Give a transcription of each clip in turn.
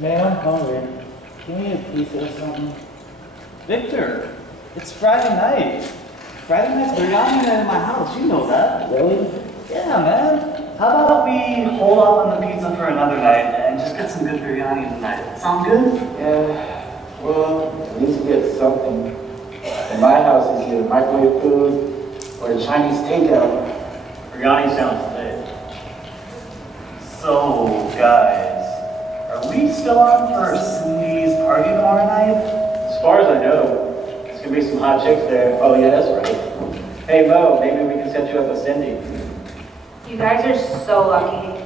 Man, I'm hungry. Give me a pizza or something. Victor, it's Friday night. Friday night's biryani night in my house. You know that. Really? Yeah, man. How about we hold off on the pizza for another night and just get some good biryani tonight? Sound good? Yeah, well, at least we get something. In my house, it's either microwave food or Chinese takeout. Biryani sounds lit. So, guys, are we still on for Cindy's party tomorrow night? As far as I know, there's gonna be some hot chicks there. Oh, yeah, that's right. Hey, Mo, maybe we can set you up with Cindy. You guys are so lucky.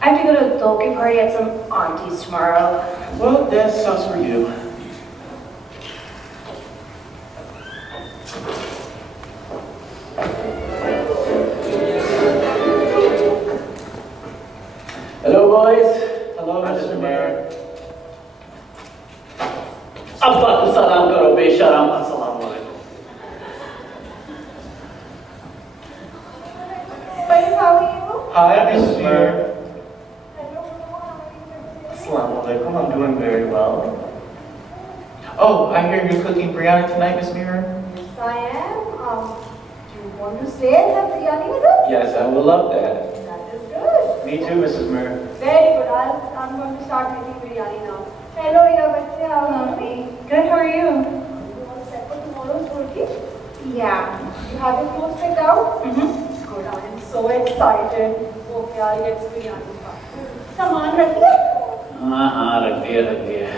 I have to go to a Dolke party at some aunties tomorrow. Well, that sucks for you. Hello, boys. Hello, Mr. Mayor. Abba ko salam karo, besharam. Assalamu alaikum. But how are you? Hi, Mrs. Mayor. Assalamu alaikum. I'm doing very well. Oh, I hear you're cooking biryani tonight, Miss Mira. Yes, I am. Do you want to stay and have biryani with us? Yes, I will love that. That is good. Me too, Mrs. Mayor. Very good. I'm going to start making biryani now. Hello, your bache. How are you? Good, how are you? You all set for tomorrow's turkey? Yeah. You have your clothes picked out? Mm-hmm. Good. I am so excited. Okay, I'll get biryani. Saman rakhiye? हाँ रख दिया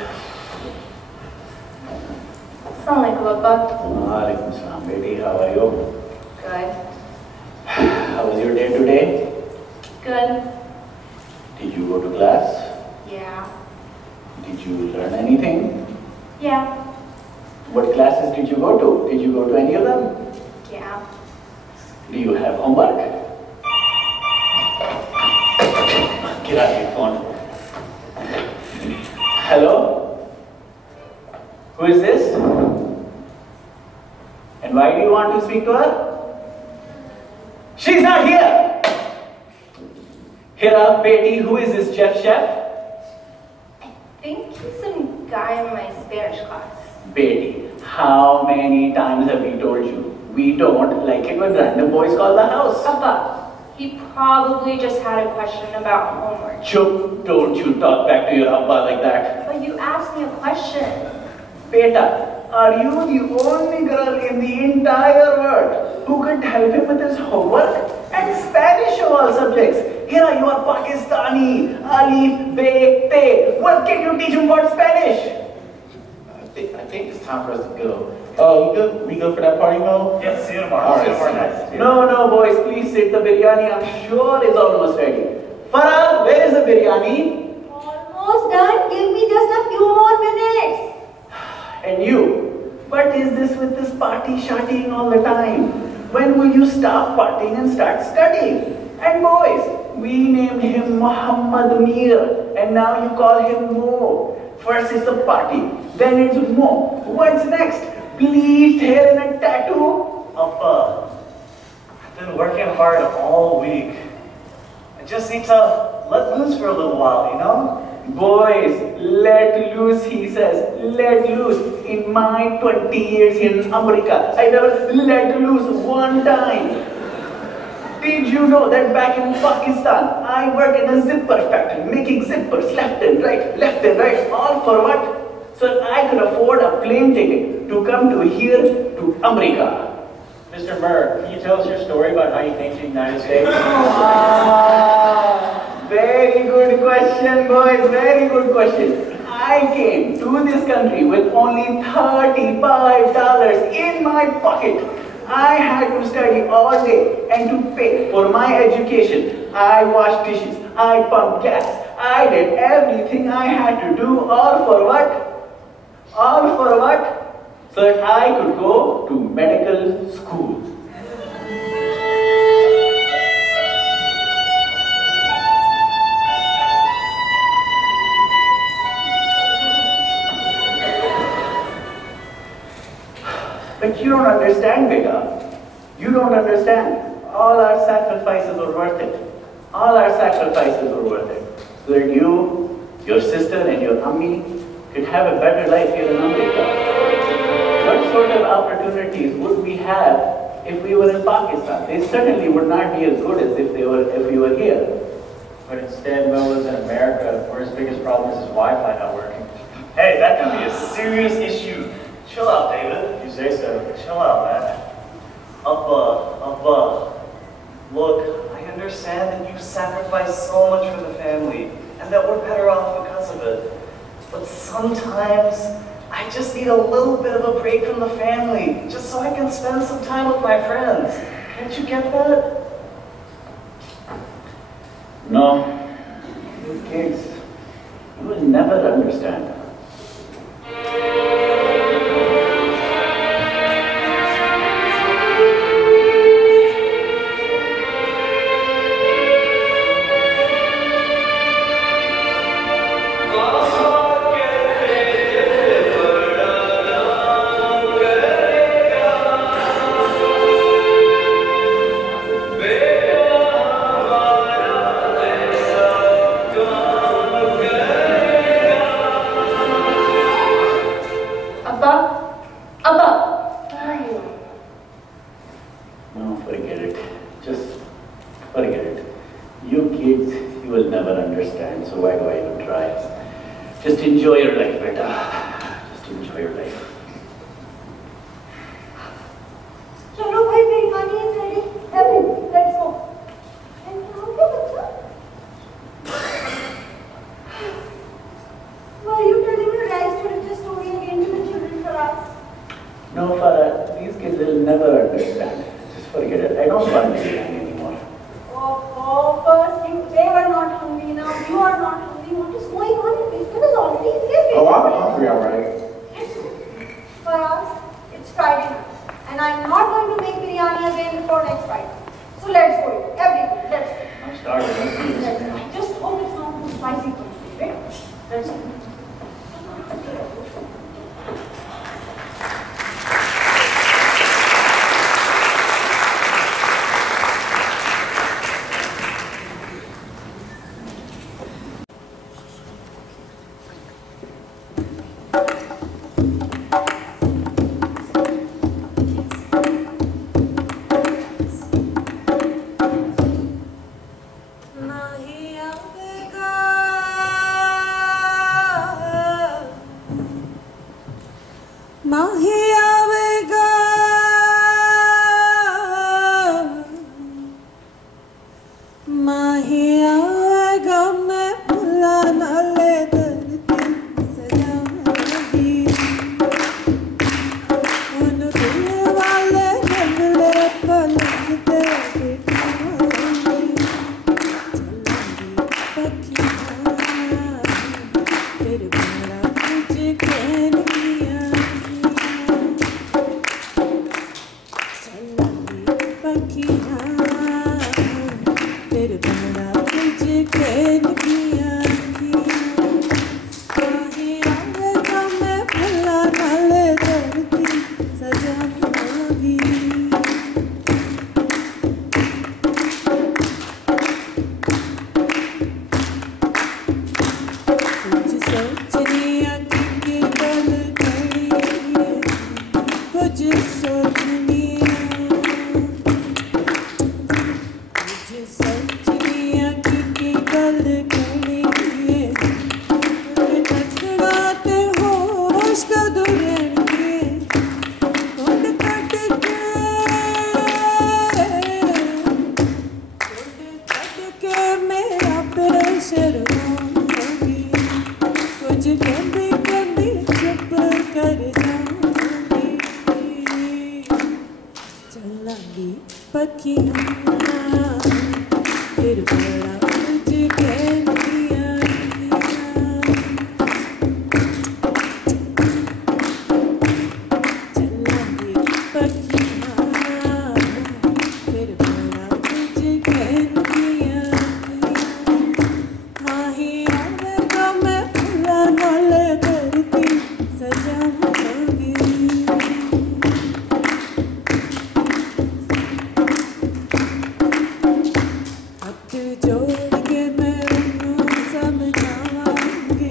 Assalamualaikum, Abba. वालेकुम सलाम बेटी how are you Good. how was your day today Good. did you go to class Yeah. did you learn anything Yeah. what classes did you go to any of them Yeah. do you have homework get out of your phone hello who is this and why do you want to speak to her? She's not here! Hira, Betty, who is this chef? I think he's some guy in my Spanish class. Betty, how many times have we told you? We don't like it when random boys call the house. Abba, he probably just had a question about homework. Chup, don't you talk back to your Abba like that. But you asked me a question. Beta, are you the only girl in the entire world who could help him with his homework? And Spanish of all subjects. Here you are Pakistani, Alif, Be, Te. What can you teach him about Spanish? I think it's time for us to go. Oh, we go for that party, Mo? Yes, see you tomorrow. All See you right, tomorrow see you. night. No, boys, please sit. The biryani, I'm sure, is almost ready. Farah, where is the biryani? Almost done. Give me just a few more minutes. And you, what is this with this party-shotting all the time? When will you stop partying and start studying? And boys, we named him Muhammad Mir, and now you call him Mo. First is the party, then it's Mo. What's next? Bleached hair and a tattoo? Appa, I've been working hard all week. I just need to let loose for a little while, you know? Boys, let loose, he says. Let loose. In my 20 years in America, I never let loose one time. Did you know that back in Pakistan, I worked in a zipper factory, making zippers left and right, all for what? So I could afford a plane ticket to come to here to America. Mr. Murr, can you tell us your story about how you came to the United States? Very good question, boys. Very good question. I came to this country with only $35 in my pocket. I had to study all day and to pay for my education. I washed dishes, I pumped gas, I did everything I had to do, all for what? All for what? So that I could go to medical school. But you don't understand, beta. You don't understand. All our sacrifices were worth it. All our sacrifices were worth it. So that you Your sister and your Ammi could have a better life here in America. What sort of opportunities would we have if we were in Pakistan? They certainly would not be as good as if we were here. But instead, Mo lives in America, where his biggest problem is his Wi-Fi not working. Hey, that could be a serious issue. Chill out, David. You say so. Chill out, man. Look, I understand that you sacrificed so much for the family, and that we're better off because of it. But sometimes, I just need a little bit of a break from the family, just so I can spend some time with my friends. Can't you get that? No, you kids, you will never understand. No, forget it. Just forget it. You kids, you will never understand, so why do I even try? Just enjoy your life, beta. Just enjoy your life. चलो भाई biryani is ready. Evan, let's go. And how के बच्चा? Why are you telling your guys to read the story again to the children for us? No, Farah, these kids will never understand. Just forget it. I don't want biryani anymore. First they were not hungry, now you are not hungry. What is going on? Ethan is already here. Oh, I'm hungry, all right. For us, it's Friday night. And I'm not going to make biryani again before next Friday. So let's go. Everyone, let's go. I'm starving. Let's do this. I just hope it's not too spicy for you, right? Let's go. जोड़ के मैं उन्हें समझाऊंगी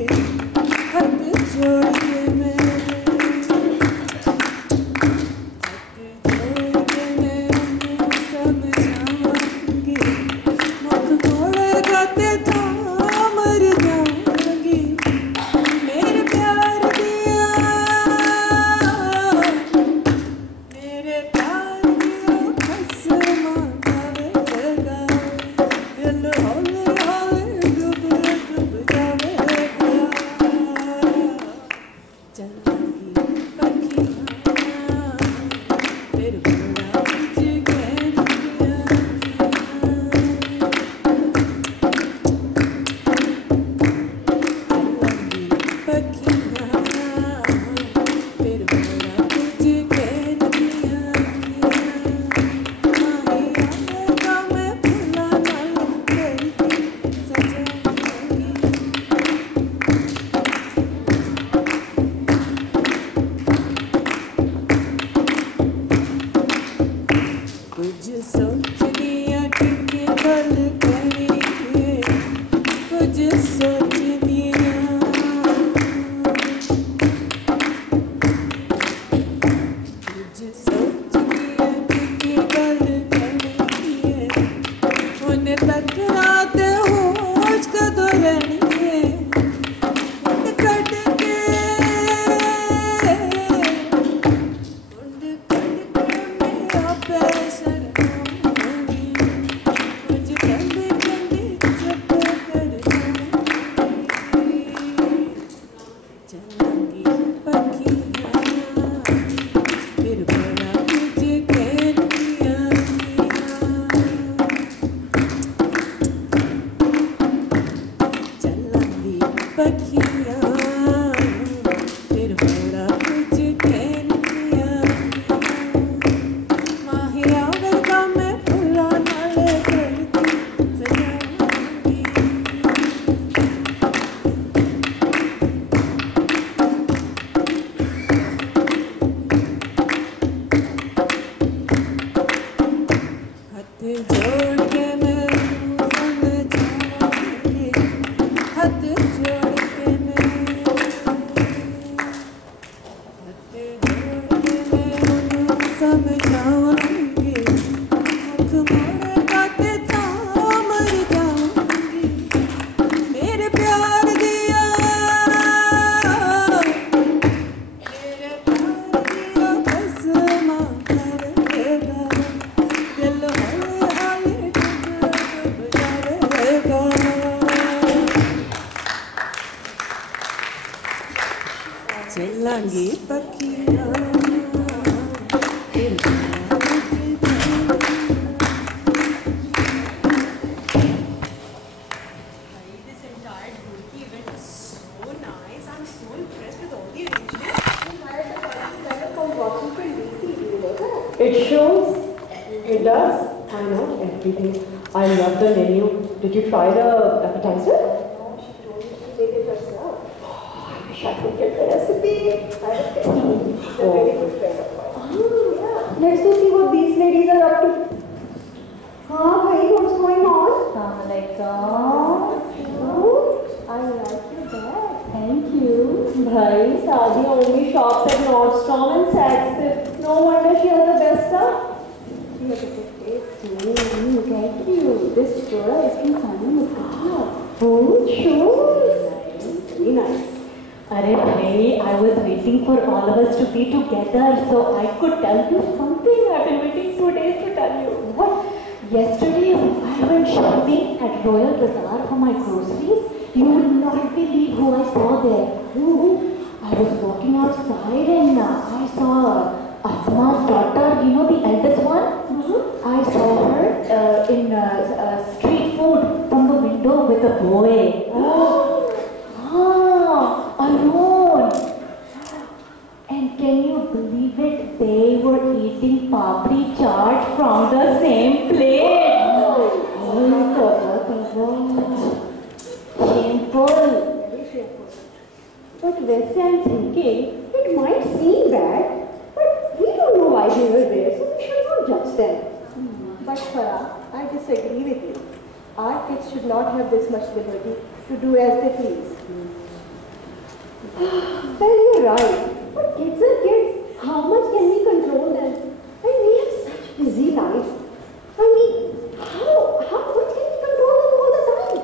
It shows. It does. I know everything. I love the menu. Did you try the appetizer? No, she told me she made it herself. Oh, I wish I could get the recipe. I have a friend. She's a very good friend of mine. Oh, yeah. Let's go see what these ladies are up to. Bhai, what's going on? I like your bag. Thank you. Bhai, Sadia only shops at Nordstrom and Saks. No wonder she has the best stuff. Look at this face. Thank you. This chora is from Simon Muscat. Oh, shoes. Very nice. Arey, I was waiting for all of us to be together so I could tell you something. I've been waiting 2 days to tell you. What? Yesterday I went shopping at Royal Bazaar for my groceries. You will not believe who I saw there. Who? I was walking outside and I saw Asma's daughter, you know, the eldest one. I saw her in street food from the window with a boy. Alone. And can you believe it? They were eating papri chaat from the same plate. Shameful. Very shameful. But Wesley, I'm thinking, it might seem bad, but we don't know why they were there, so we should not judge them. But Farah, I disagree with you. Our kids should not have this much liberty to do as they please. Well, you're right. But kids are kids. How much can we control them? And we have such busy lives. I mean, how much can we control them all the time?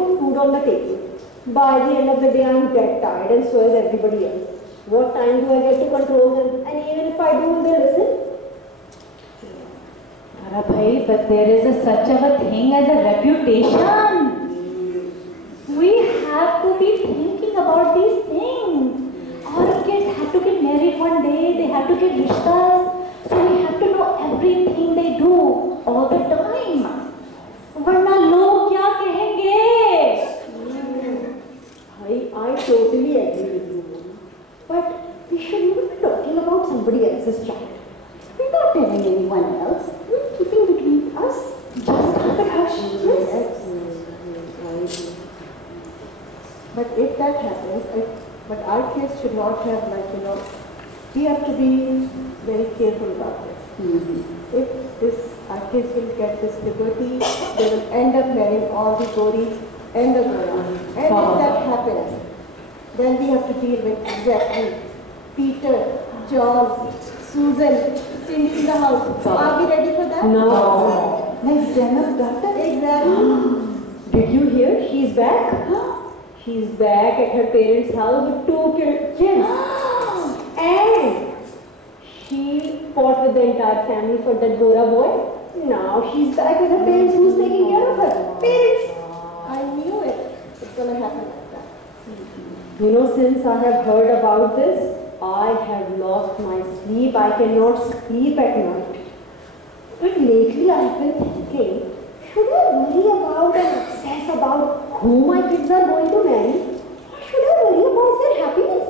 put food on the table. By the end of the day, I'm dead tired and so is everybody else. What time do I get to control them? And even if I do, will they listen? Bhai, but there is such a thing as a reputation. We have to be thinking about these things. Our kids have to get married one day, they have to get rishtas, so we have to know everything they do all the time. वरना लोग क्या कहेंगे? I totally agree with you. But we should not be talking about somebody else's child. We're not telling anyone else. We're keeping between us. Just keep it hush. Yes. But if that happens, but our kids should not have we have to be very careful about this. If our kids will get this liberty, they will end up marrying all the Goris and the Goras. And if that happens, then we have to deal with exactly Peter, John, Susan, Cindy in the house. Are we ready for that? No. Next Jenna's daughter? Exactly. Did you hear? She's back. She's back at her parents' house with 2 kids. And she fought with the entire family for that Gora boy. Now she's back with her parents. Who's taking care of her? Parents. I knew it. It's going to happen like that. You know, since I have heard about this, I have lost my sleep. I cannot sleep at night. But lately I have been thinking, should I worry about and obsess about who my kids are going to marry? Or should I worry about their happiness?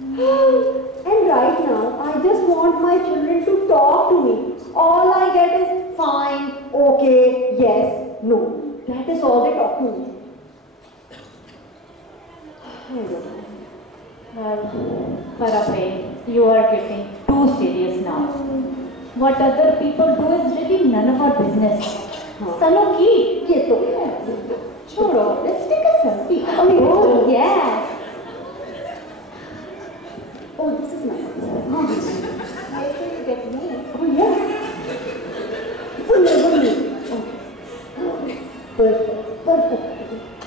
And right now, I just want my children to talk to me. All I get is fine, okay, yes, no. That is all they talk to me. I don't know. Well, Parapay, you are getting too serious now. What other people do is really none of our business. Salo ki. Ye to hai. Chodo, let's take a selfie. Oh, yes. Oh, this is my house. Make sure you get me. Oh, yes. Oh, no, okay. Perfect.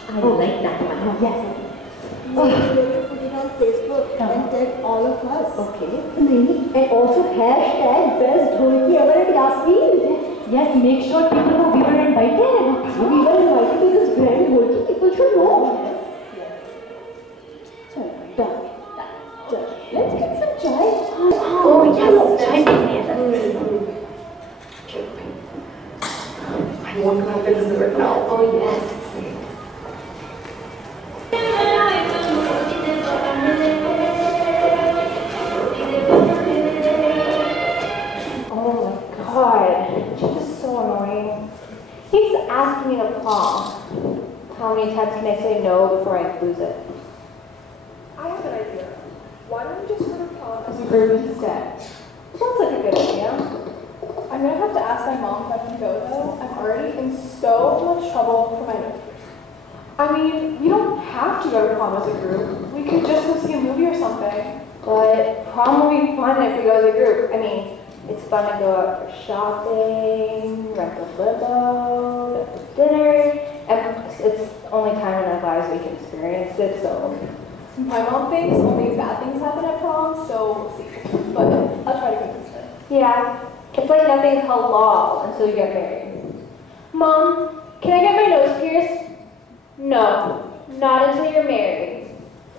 I like that one. Yes. Make sure you put it on Facebook and tag all of us. Okay. And also hashtag best Dholki ever at Yasmin. Yes, make sure people know we were invited. We were invited to this grand Dholki. People should know. So, done. Let's get some chai. Oh, yes. I want my dessert now. Oh, yes. Oh my god, she's just so annoying. He keeps asking me to prom. How many times can I say no before I lose it? I have an idea. Why don't we just go to prom as a group instead? Sounds like a good idea. I'm gonna have to ask my mom if I can go though. I'm already in so much trouble for my nose. I mean, we don't have to go to prom as a group. We could just go see a movie or something. But prom will be fun if we go as a group. I mean, it's fun to go out for shopping, rent a limo, go to dinner, and it's the only time in our lives we can experience it, so. My mom thinks only bad things happen at prom, so we'll see. But I'll try to convince her. Yeah, it's like nothing's halal until you get married. Mom, can I get my nose pierced? No, not until you're married.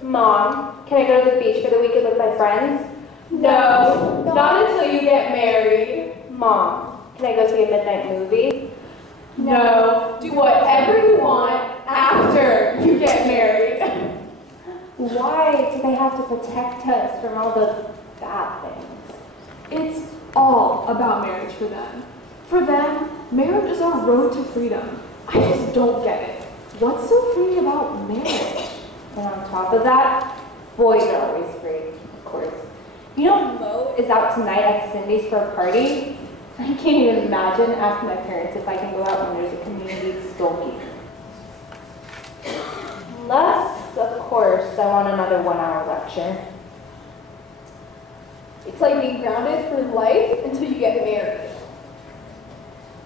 Mom, can I go to the beach for the weekend with my friends? No, not until you get married. Mom, can I go see a midnight movie? No, do whatever you want after you get married. Why do they have to protect us from all the bad things? It's all about marriage for them. For them, marriage is our road to freedom. I just don't get it. What's so free about marriage? And on top of that, boys are always free, of course. You know, Mo is out tonight at Cindy's for a party. I can't even imagine asking my parents if I can go out when there's a community school meeting. Unless, of course, I want another 1-hour lecture. It's like being grounded for life until you get married.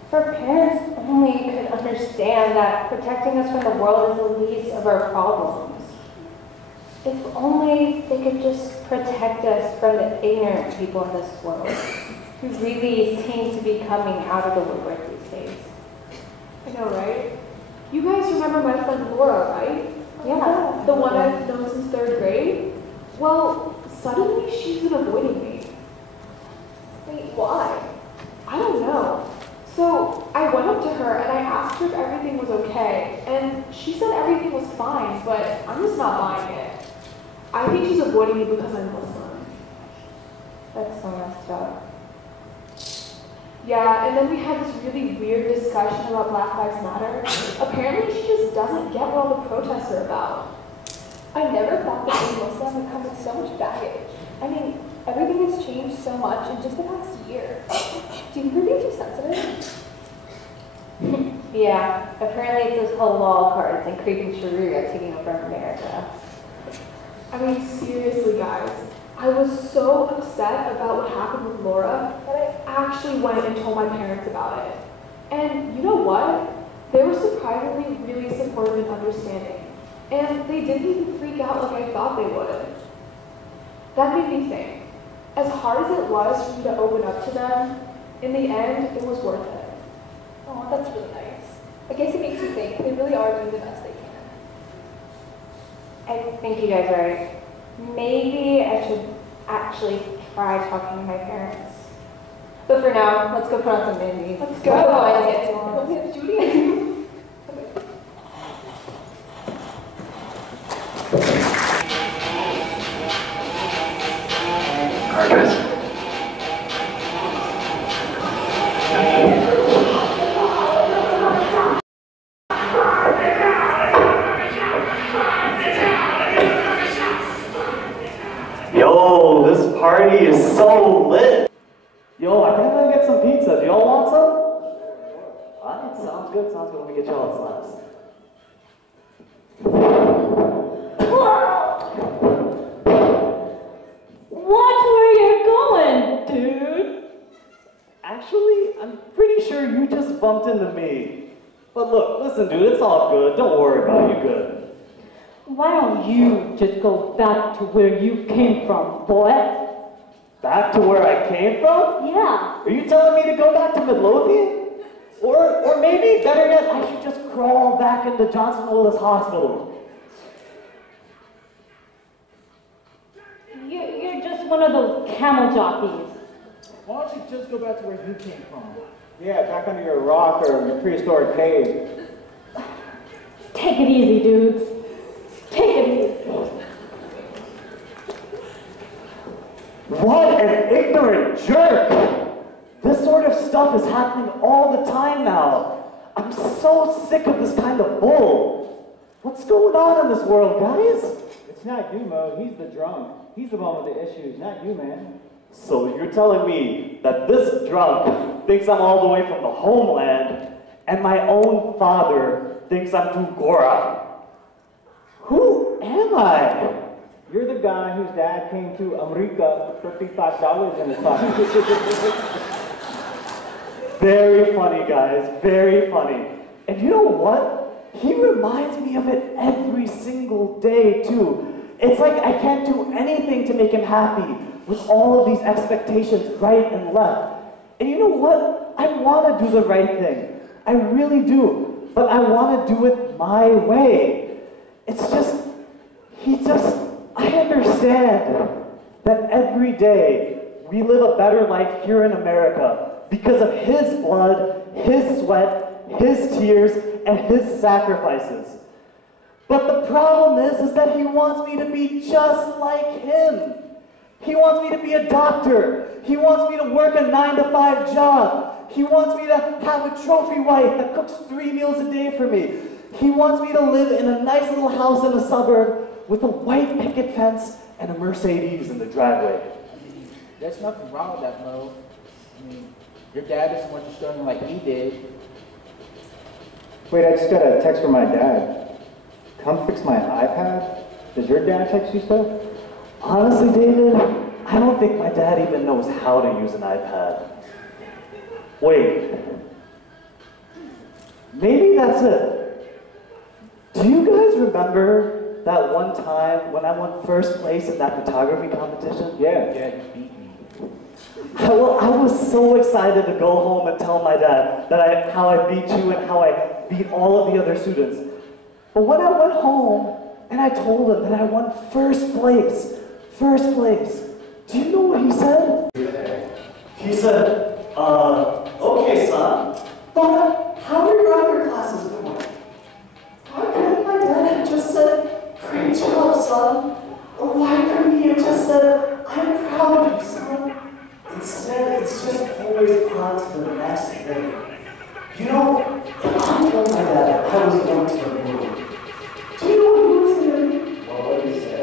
For parents only could understand that protecting us from the world is the least of our problems. If only they could just protect us from the ignorant people in this world, who really seem to be coming out of the woodwork these days. I know, right? You guys remember my friend Laura, right? Yeah. The one I've known since 3rd grade? Well, suddenly she's been avoiding me. Wait, why? I don't know. So I went up to her and I asked her if everything was okay, and she said everything was fine, but I'm just not buying it. I think she's avoiding me because I'm Muslim. That's so messed up. Yeah, and then we had this really weird discussion about Black Lives Matter. Apparently she just doesn't get what all the protests are about. I never thought that being Muslim would come with so much baggage. I mean, everything has changed so much in just the past year. Do you think we're being too sensitive? Yeah, apparently it's those halal cards and creeping Sharia taking over America. I mean, seriously, guys. I was so upset about what happened with Laura that I actually went and told my parents about it. And you know what? They were surprisingly really supportive and understanding. And they didn't even freak out like I thought they would. That made me think. As hard as it was for me to open up to them, in the end, it was worth it. Oh, that's really nice. I guess it makes you think they really are doing the best they can. I think you guys are right. Maybe I should actually try talking to my parents. But for now, let's go put on some Mindy. Let's go. Otherwise, it gets too long. Don't we have Judy? Alright, guys. Yo, this party is so lit. Yo, I think I'm gonna get some pizza. Do y'all want some? Alright, sounds good, sounds good. Let me get y'all snacks. Watch where you're going, dude. Actually, I'm pretty sure you just bumped into me. But look, listen, dude, it's all good. Don't worry about it. You good. Why don't you just go back to where you came from, boy? Back to where I came from? Yeah. Are you telling me to go back to Midlothian? Or maybe, better yet, I should just crawl back into Johnson Willis Hospital. You're just one of those camel jockeys. Why don't you just go back to where you came from? Yeah, back under your rock or your prehistoric cave. Take it easy, dudes. Take it easy. What an ignorant jerk! This sort of stuff is happening all the time now. I'm so sick of this kind of bull. What's going on in this world, guys? It's not you, Mo. He's the drunk. He's the one with the issues, not you, man. So you're telling me that this drunk thinks I'm all the way from the homeland, and my own father thinks I'm too Gora? Who am I? You're the guy whose dad came to America with $55 in his pocket. Very funny, guys, very funny. And you know what? He reminds me of it every single day, too. It's like I can't do anything to make him happy with all of these expectations right and left. And you know what? I want to do the right thing. I really do. But I want to do it my way. It's just, I understand that every day we live a better life here in America because of his blood, his sweat, his tears, and his sacrifices. But the problem is that he wants me to be just like him. He wants me to be a doctor. He wants me to work a 9-to-5 job. He wants me to have a trophy wife that cooks 3 meals a day for me. He wants me to live in a nice little house in a suburb with a white picket fence and a Mercedes in the driveway. There's nothing wrong with that, Mo. I mean, your dad doesn't want you struggling like he did. Wait, I just got a text from my dad. Come fix my iPad? Does your dad text you stuff? Honestly, David, I don't think my dad even knows how to use an iPad. Wait. Maybe that's it. Do you guys remember that one time when I won first place in that photography competition? Yeah, you beat me. Well, I was so excited to go home and tell my dad that how I beat you and how I beat all of the other students. But when I went home and I told him that I won first place, do you know what he said? He said, okay, son, but how are your other classes going? Why couldn't my dad have just said, great job, son? Or why couldn't he have just said, I'm proud of you, son? Instead, it's just always on to the next thing. You know, if I told my dad I was going to the moon, do you know what he would say? What would he say?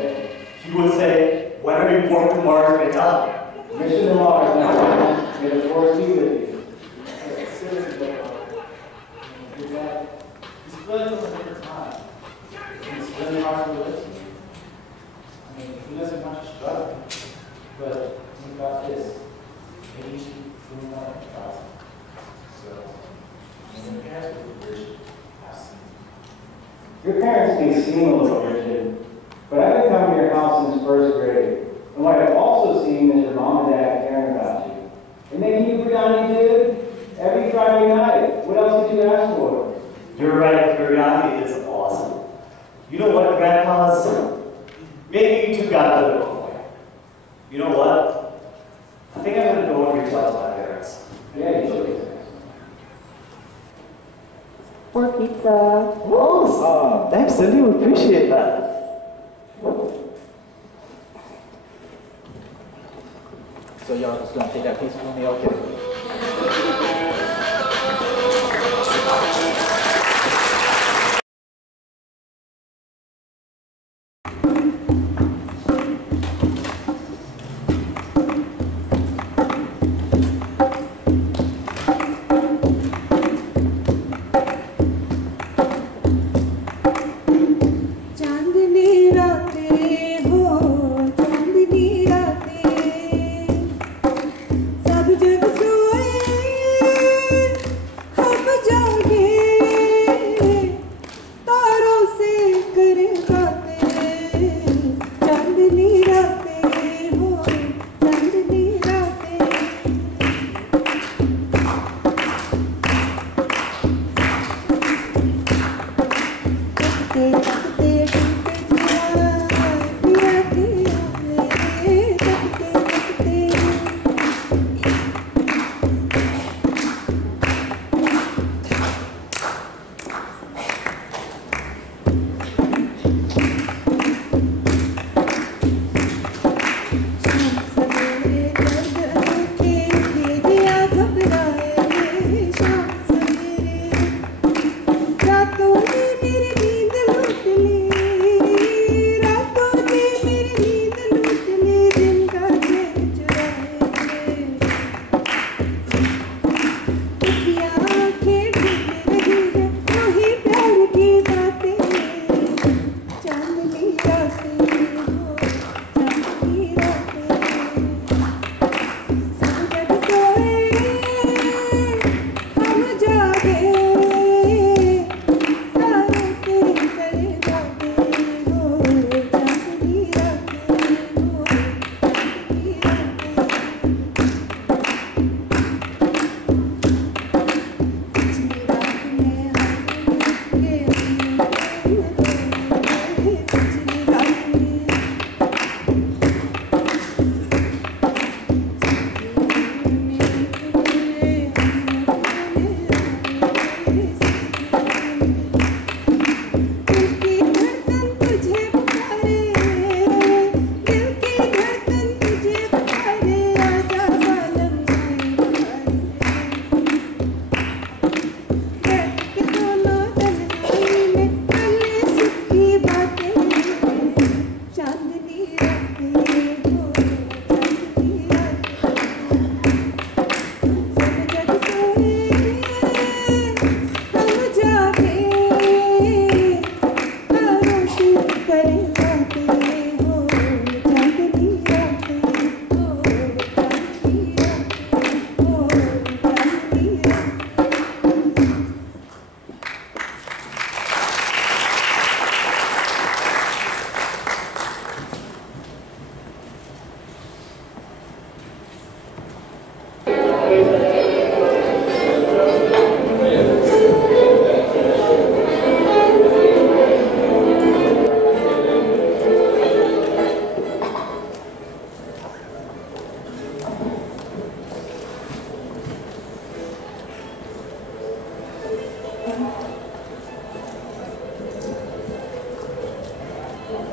He would say, when are you going to Mars and done? Mission to Mars, now. May the force be with you. Your dad, he's really from a different time. It's really hard to listen. I mean, he doesn't want you struggling. But think about this. Maybe you should prove more about it. So, your parents were rigid. I've seen. Your parents may seem a little rigid, but I've been coming to your house since first grade. And what I've also seen is your mom and dad caring about you. And making you biryani, dude, every Friday night. What else could you ask for? You're right, biryani is awesome. You know what, grandpas? Maybe you two got a little point. You know what? I think I'm gonna go and reach out to my parents. Yeah, you should. More pizza. Oh, thanks, Cindy. We appreciate that. So y'all just gonna take that pizza from me, okay?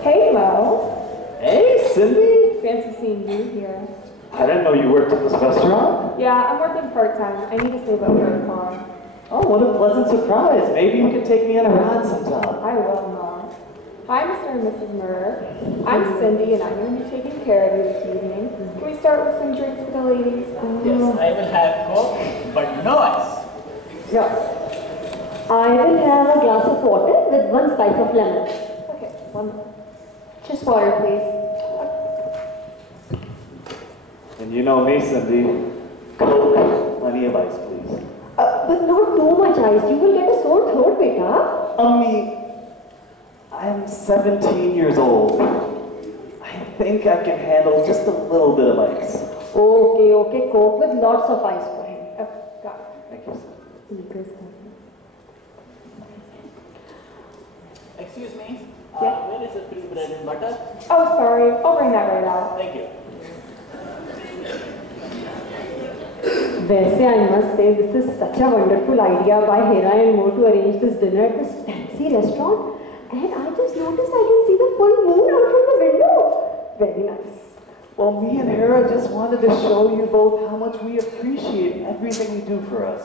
Hey, Mo. Hey, Cindy. Fancy seeing you here. I didn't know you worked at this restaurant. Yeah, I'm working part-time. I need to save up for a car. Oh, what a pleasant surprise. Maybe you can take me on a ride sometime. I will, Mom. Hi, Mr. and Mrs. Murr. I'm Cindy, and I'm going to be taking care of you this evening. Can we start with some drinks for the ladies? Yes, I will have Coke, but no ice. Yeah. I will have a glass of water with 1 slice of lemon. Okay, one. Just water, please. And you know me, Cindy. Coke, plenty of ice, please. But not too much ice. You will get a sore throat, beta. I'm 17 years old. I think I can handle just a little bit of ice. Okay. Coke with lots of ice for him. Got it. Thank you, sir. Excuse me? Yeah. Where is the free bread and butter? Oh, sorry. I'll bring that right out. Thank you. Vese, I must say, this is such a wonderful idea by Hera and Mo to arrange this dinner at this fancy restaurant. And I just noticed I can see the full moon out from the window. Very nice. Well, me and Hera just wanted to show you both how much we appreciate everything you do for us.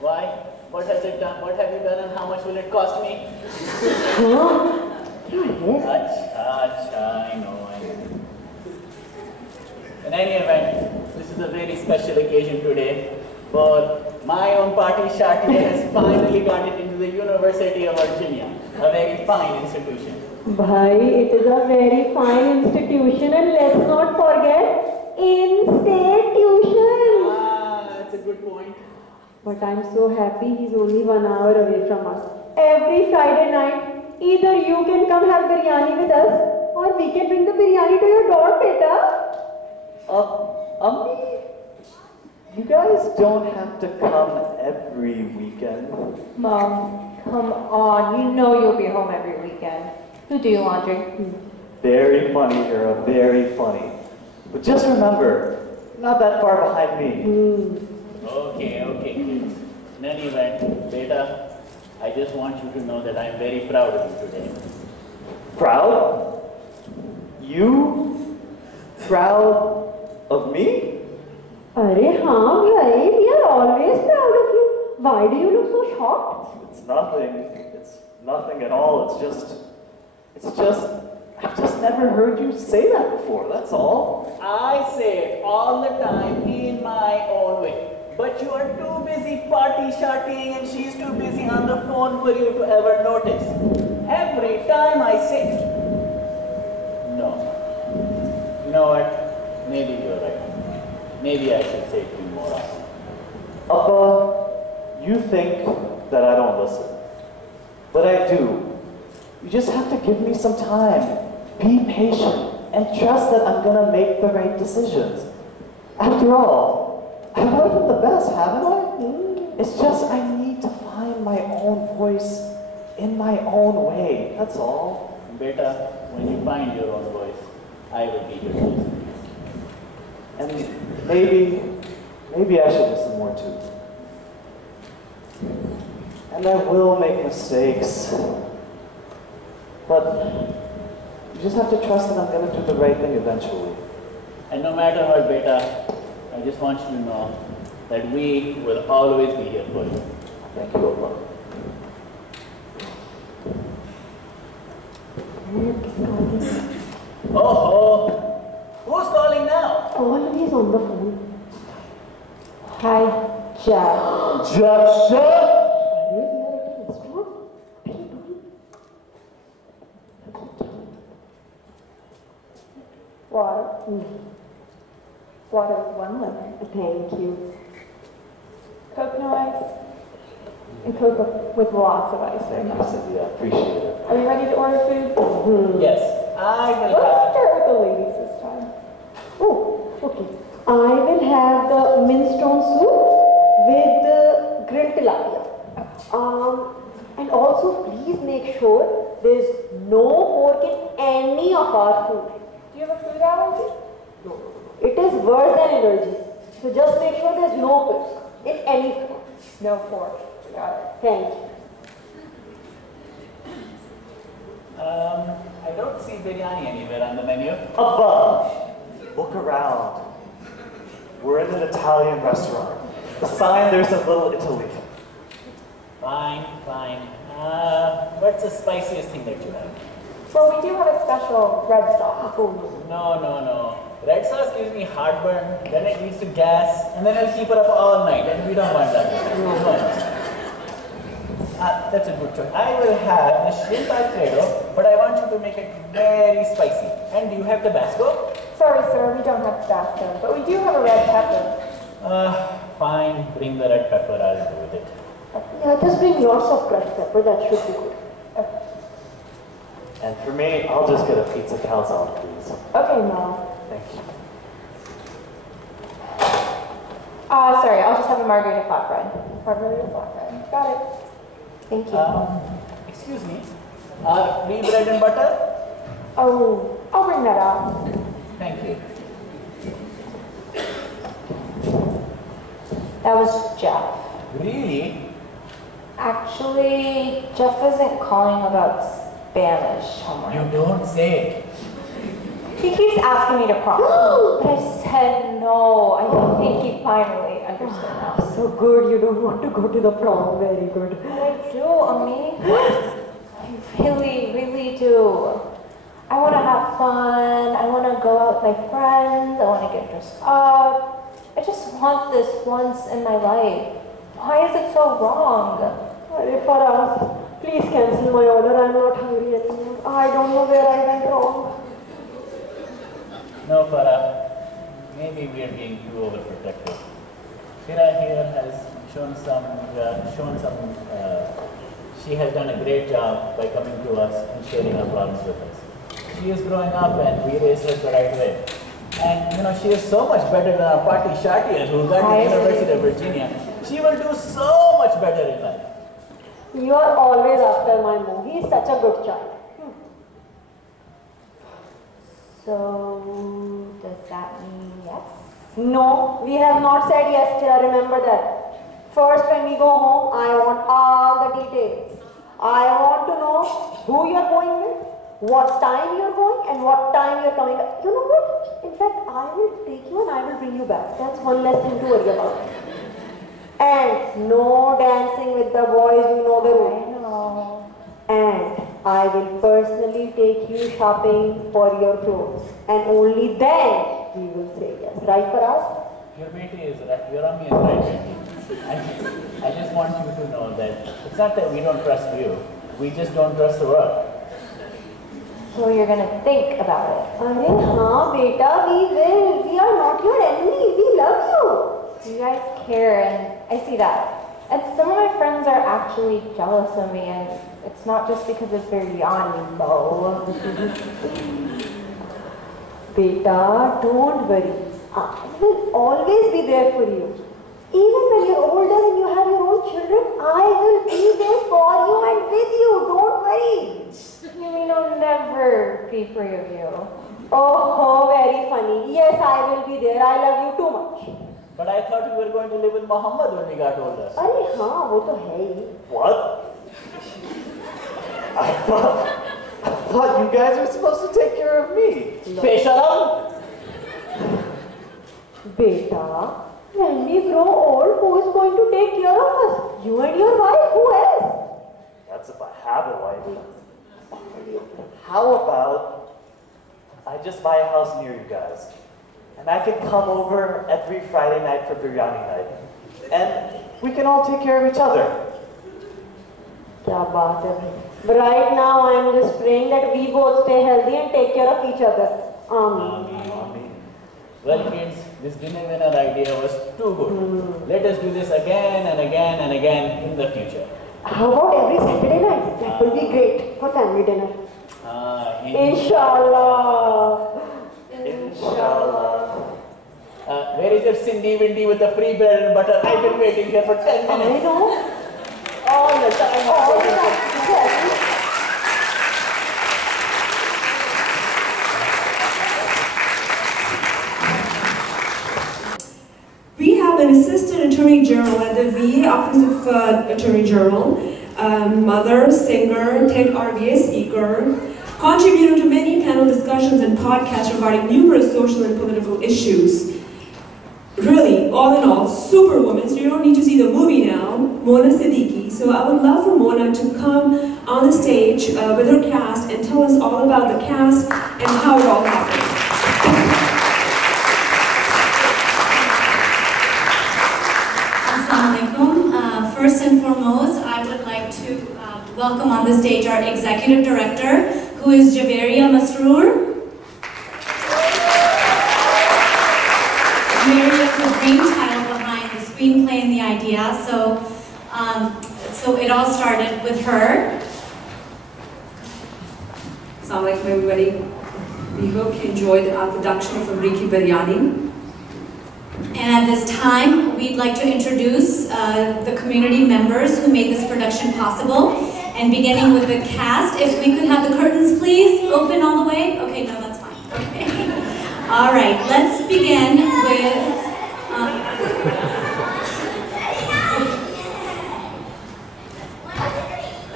Why? What has it done? What have you done and how much will it cost me? Huh? I know. In any event, this is a very special occasion today, for my own party Shati has finally got it into the University of Virginia, a very fine institution. Bhai, it is a very fine institution, and let's not forget in-state tuition. That's a good point. But I'm so happy he's only 1 hour away from us. Every Friday night, either you can come have biryani with us, or we can bring the biryani to your door, beta. Ammi, you guys don't have to come every weekend. Mom, come on. You know you'll be home every weekend. Who do you laundry? Very funny, Hera, very funny. But just remember, you're not that far behind me. Okay, kids. In any event, beta, I just want you to know that I am very proud of you today. Proud? You? Proud of me? Arey haan bhai, we are always proud of you. Why do you look so shocked? It's nothing at all. I've just never heard you say that before, that's all. I say it all the time in my own way. But you are too busy party-shotting and she's too busy on the phone for you to ever notice. Every time I say, no. You know what? Maybe you're right. Maybe I should say it to you more often. Appa, you think that I don't listen. But I do. You just have to give me some time. Be patient and trust that I'm gonna make the right decisions. After all, I've wanted the best, haven't I? It's just I need to find my own voice in my own way, that's all. Beta, when you find your own voice, I will be here to listen. And maybe I should listen more too. And I will make mistakes. But you just have to trust that I'm going to do the right thing eventually. And no matter what, beta, I just want you to know that we will always be here for you. Thank you, Opa. Oh, who's calling now? Always on the phone. Hi, Jack. Jeff, chef? Water. Water with 1 lemon. Thank you. Coke no ice. And Coke with lots of ice. Thank you, Cindy. I appreciate it. Are you ready to order food? Yes, I will Let's start with the ladies this time. Oh, okay. I will have the minestrone soup with the grilled tilapia. And also, please make sure there's no pork in any of our food. Do you have a food allergy? No. It is worse than allergy. So just make sure there's no pork in any food. No pork. Got it. Thank you. I don't see biryani anywhere on the menu. Above. Look around. We're in an Italian restaurant. The sign there says Little Italy. Fine, fine. What's the spiciest thing that you have? Well, we do have a special red sauce. No. Red sauce gives me heartburn, then it leads to gas, and then I'll keep it up all night, and we don't want that. That's a good choice. I will have the shrimp Alfredo, but I want you to make it very spicy. And do you have Tabasco? Sorry, sir, we don't have Tabasco, but we do have a red pepper. Fine. Bring the red pepper. I'll do with it. Yeah, just bring lots of crushed pepper. That should be good. And for me, I'll just get a pizza calzone, please. Okay, Mom. Thank you. Sorry, I'll just have a margarita flatbread. Margarita flatbread. Got it. Thank you. Excuse me. Free bread and butter? Oh, I'll bring that out. Thank you. That was Jeff. Really? Actually, Jeff isn't calling about Spanish homework. You don't say. He keeps asking me to prom, but I said no. I think he finally understood now. So good, you don't want to go to the prom. Very good. But I do, Ami. I really, really do. I want to have fun. I want to go out with my friends. I want to get dressed up. I just want this once in my life. Why is it so wrong? Farah, please cancel my order. I'm not hungry anymore. I don't know where I went wrong. No, Farah. Maybe we are being too overprotective. Farah here has she has done a great job by coming to us and sharing her problems with us. She is growing up and we raised her the right way. And she is so much better than our party Shatiyas who got to the University of Virginia. She will do so much better in life. You are always after my move. He is such a good child. So, does that mean yes? No, we have not said yes, Tira. Remember that. First, when we go home, I want all the details. I want to know who you are going with, what time you are going, and what time you are coming back. You know what? In fact, I will take you and I will bring you back. That's one less thing to worry about. And no dancing with the boys, you know the rule. I know. And I will personally take you shopping for your clothes. And only then we will say yes. Right for us? Your Beti is right. Your Ami is right, Beti. I just want you to know that it's not that we don't trust you. We just don't trust the world. So you're going to think about it. Beta, we will. We are not your enemy. We love you. You guys care, and I see that. And some of my friends are actually jealous of me, and it's not just because of biryani, though. Beta, don't worry. I will always be there for you. Even when you're older and you have your own children, I will be there for you and with you. Don't worry. You mean I'll never be free of you? Oh, very funny. Yes, I will be there. I love you too much. But I thought we were going to live with Muhammad when we got older. वो तो है ही. What? I thought you guys were supposed to take care of me. Peshalam? Beta, when we grow old, who is going to take care of us? You and your wife, who else? That's if I have a wife. How about I just buy a house near you guys? And I can come over every Friday night for biryani night. And we can all take care of each other. Kya baat hai. But right now, I am just praying that we both stay healthy and take care of each other. Amen. Amen. Well, kids, this dinner winner idea was too good. Let us do this again and again and again in the future. How about every Saturday night? That will be great for family dinner. Inshallah. Inshallah. Where is your Cindy Windy with the free bread and butter? I've been waiting here for 10 minutes. I know. All the time. All the time. We have an Assistant Attorney General at the VA Office of Attorney General, mother, singer, tech RVA speaker, contributor to many panel discussions and podcasts regarding numerous social and political issues. Really, all in all, superwoman, so you don't need to see the movie now, Mona Siddiqui. So I would love for Mona to come on the stage with her cast and tell us all about the cast and how it all happened. Assalamu alaikum. First and foremost, I would like to welcome on the stage our executive director, who is Javeria Masroor. Javeria is the brainchild behind the screenplay and the idea, so it all started with her. Assalamu alaikum, everybody. We hope you enjoyed our production of Amriki Biryani. And at this time, we'd like to introduce the community members who made this production possible. And beginning with the cast, if we could have the curtains please open all the way. Okay, no, that's fine. Okay. All right, let's begin with...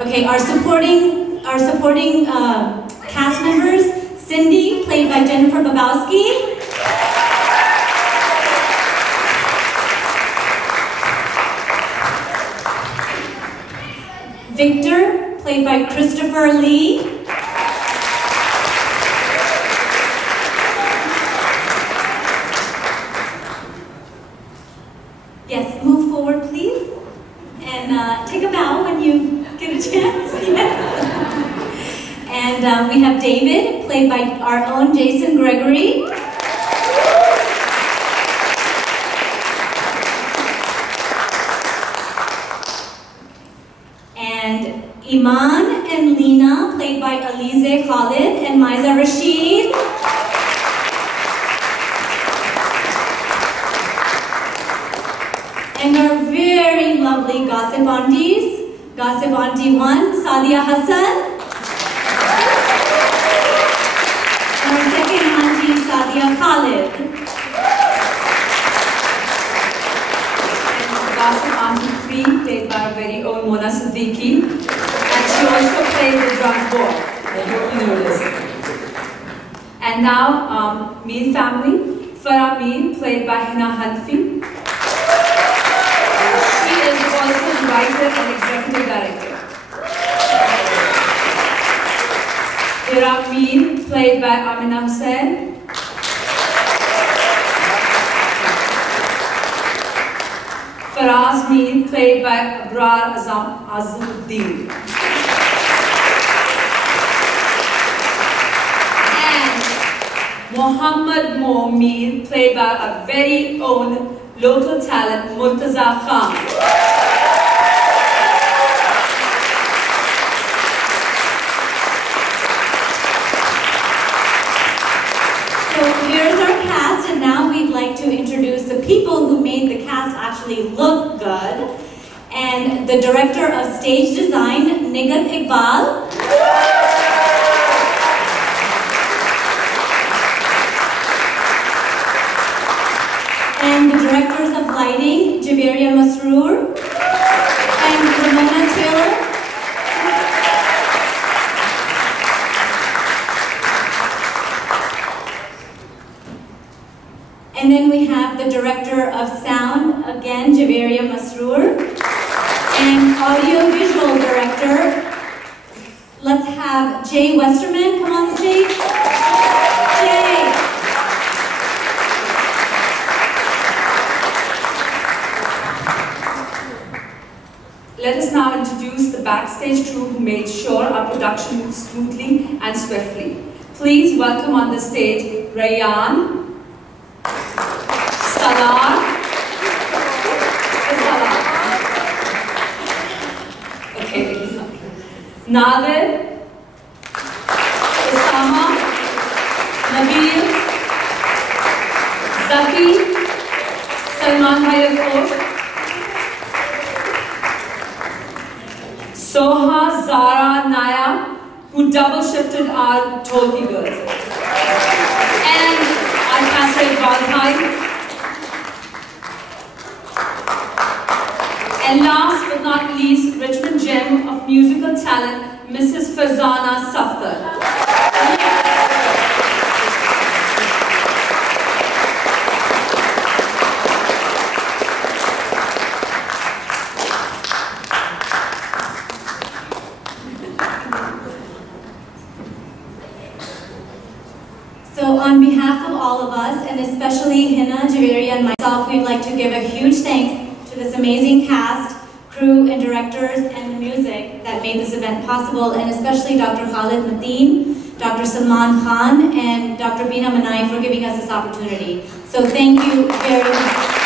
okay, our supporting cast members, Cindy, played by Jennifer Babowski. Victor, played by Christopher Lee. Yes, move forward, please. And take a bow when you get a chance. And we have David, played by our own Jason Gregory. And Iman and Lena, played by Alize Khalid and Maiza Rashid. And our very lovely gossip aunties, Gossip Auntie 1, Sadia Hassan. And our second auntie, Sadia Khalid. And Gossip Auntie 3, played by our very own Mona Siddiqui. And she also played the drum board. I hope you know this. And now, Mir family. Farah Mir, played by Hina Hanfi. She is also the writer and executive director. Iraq Mir, played by Amina Hussain. Faraz Mir, played by Abrar Azuddin. And Muhammad Mo Mir, played by our very own local talent, Murtaza Khan. So here's our cast, and now we'd like to introduce the people who made the cast actually look good. And the director of stage design, Nigat Iqbal. And the directors of lighting, Javeria Masroor and Ramona Taylor. And then we have the director of sound, again, Javeria Masroor. And audio-visual director, let's have Jay Westerman come on the stage. Jay. Let us now introduce the backstage crew who made sure our production moved smoothly and swiftly. Please welcome on the stage Rayyan, Salar, Nadir, Osama, Nabil, Zaki, Salman Bhai of course, Soha, Zara, Naya, who double shifted our Tolki girls. And our pastor Iqbal Bhai. And last but not least, Richmond gem of musical talent, Mrs. Fazana Safdar. on behalf of all of us, and especially Hina, Javeria, and myself, we'd like to give a huge thanks to this amazing cast, crew, and directors, and the music that made this event possible, and especially Dr. Khalid Mateen, Dr. Salman Khan, and Dr. Bina Manai for giving us this opportunity. So thank you very much.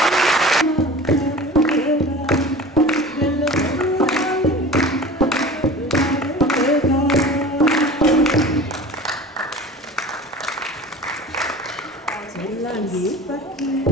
Langit pagi